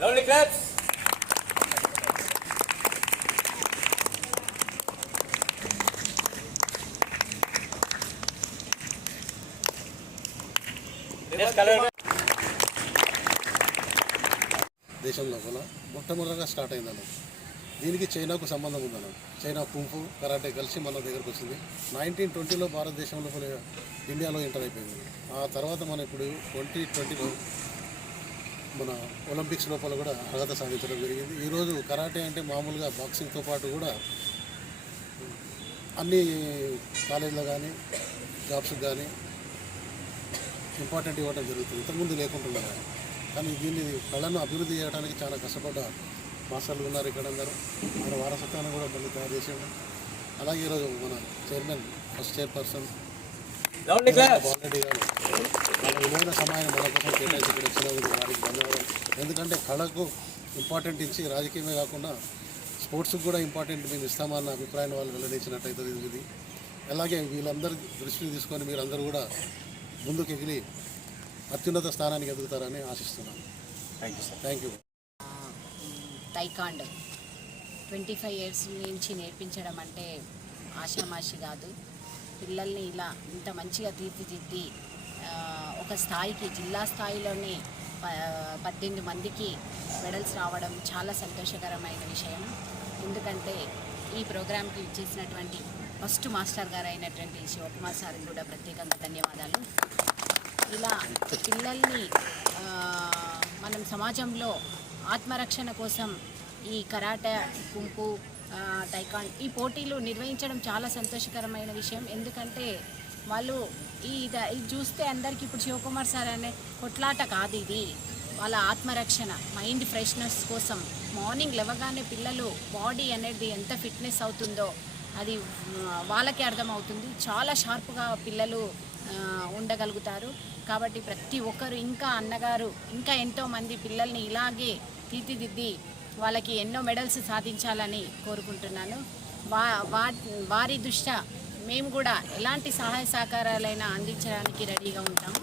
Lovely claps. దేశం లోపల మొట్టమొదటిగా స్టార్ట్ అయిందన్న. దీనికి చైనాకు సంబంధం ఉందన్న. చైనా కుంఫు కరాటే కలిసి మన దగ్గరకు వచ్చింది. 1920లో భారతదేశం లోపల ఇండియాలో ఎంటర్ అయిపోయింది. ఆ తర్వాత మన ఇప్పుడు 2020లో మన ఒలింపిక్స్ లోపల కూడా అర్హత సాధించడం జరిగింది. ఈరోజు కరాటే అంటే మామూలుగా బాక్సింగ్తో పాటు కూడా అన్ని కాలేజీలో కానీ జాబ్స్కి కానీ ఇంపార్టెంట్ ఇవ్వడం జరుగుతుంది. ఇంతకుముందు లేకుంటున్నారు. కానీ దీన్ని కళను అభివృద్ధి చేయడానికి చాలా కష్టపడ్డ మాస్టర్లు ఉన్నారు ఇక్కడ అందరూ. మన వారసత్వాన్ని కూడా మళ్ళీ తయారు చేసాము. అలాగే ఈరోజు మన చైర్మన్ ఫస్ట్ చైర్పర్సన్ బాలరెడ్డి గారు మన విలువైన సమయాన్ని మన కోసం కేటాయించి ఇక్కడ వచ్చినందుకు వారికి ధన్యవాదాలు. ఎందుకంటే కళకు ఇంపార్టెంట్ ఇచ్చి రాజకీయమే కాకుండా స్పోర్ట్స్కి కూడా ఇంపార్టెంట్ మేము ఇస్తామన్న అభిప్రాయాన్ని వాళ్ళు వెల్లడించినట్టయితే ఇది. అలాగే వీళ్ళందరూ దృష్టిని తీసుకొని మీరందరూ కూడా ముందుకు ఎగిలి అత్యున్నత స్థానానికి ఎదుగుతారని ఆశిస్తున్నాను. Thank you. టైకాండ్ 25 years నుంచి నేర్పించడం అంటే ఆషామాషి కాదు. పిల్లల్ని ఇలా ఇంత మంచిగా తీర్చిదిద్ది ఒక స్థాయికి జిల్లా స్థాయిలోనే 18 మందికి మెడల్స్ రావడం చాలా సంతోషకరమైన విషయం. ఎందుకంటే ఈ ప్రోగ్రాంకి ఇచ్చేసినటువంటి ఫస్ట్ మాస్టర్ గారు అయినటువంటి శివకుమార్ సార్కి కూడా ప్రత్యేకంగా ధన్యవాదాలు. ఇలా పిల్లల్ని మనం సమాజంలో ఆత్మరక్షణ కోసం ఈ కరాటే కుంఫు టైకాండ్ ఈ పోటీలు నిర్వహించడం చాలా సంతోషకరమైన విషయం. ఎందుకంటే వాళ్ళు ఇది చూస్తే అందరికీ ఇప్పుడు శివకుమార్ సార్ అనే కొట్లాట కాదు, ఇది వాళ్ళ ఆత్మరక్షణ, మైండ్ ఫ్రెష్నెస్ కోసం. మార్నింగ్ లేవగానే పిల్లలు బాడీ అనేది ఎంత ఫిట్నెస్ అవుతుందో అది వాళ్ళకే అర్థమవుతుంది. చాలా షార్ప్గా పిల్లలు ఉండగలుగుతారు. కాబట్టి ప్రతి ఒక్కరు ఇంకా అన్నగారు ఇంకా ఎంతోమంది పిల్లల్ని ఇలాగే తీర్చిదిద్ది వాళ్ళకి ఎన్నో మెడల్స్ సాధించాలని కోరుకుంటున్నాను. వారి దృష్ట్యా మేము కూడా ఎలాంటి సహాయ సహకారాలైనా అందించడానికి రెడీగా ఉంటాము.